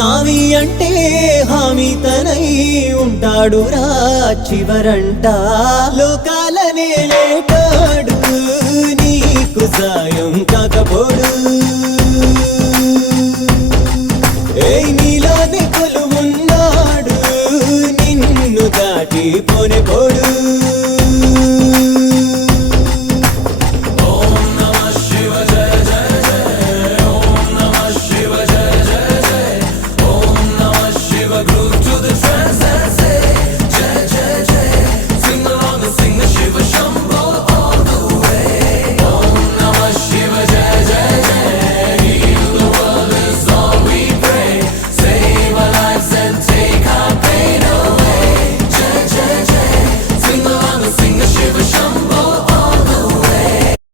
సామి అంటే హామీ తనై ఉంటాడురా చివరంట లోకాలనే లేటాడు నీకు సాయం కాకపోడు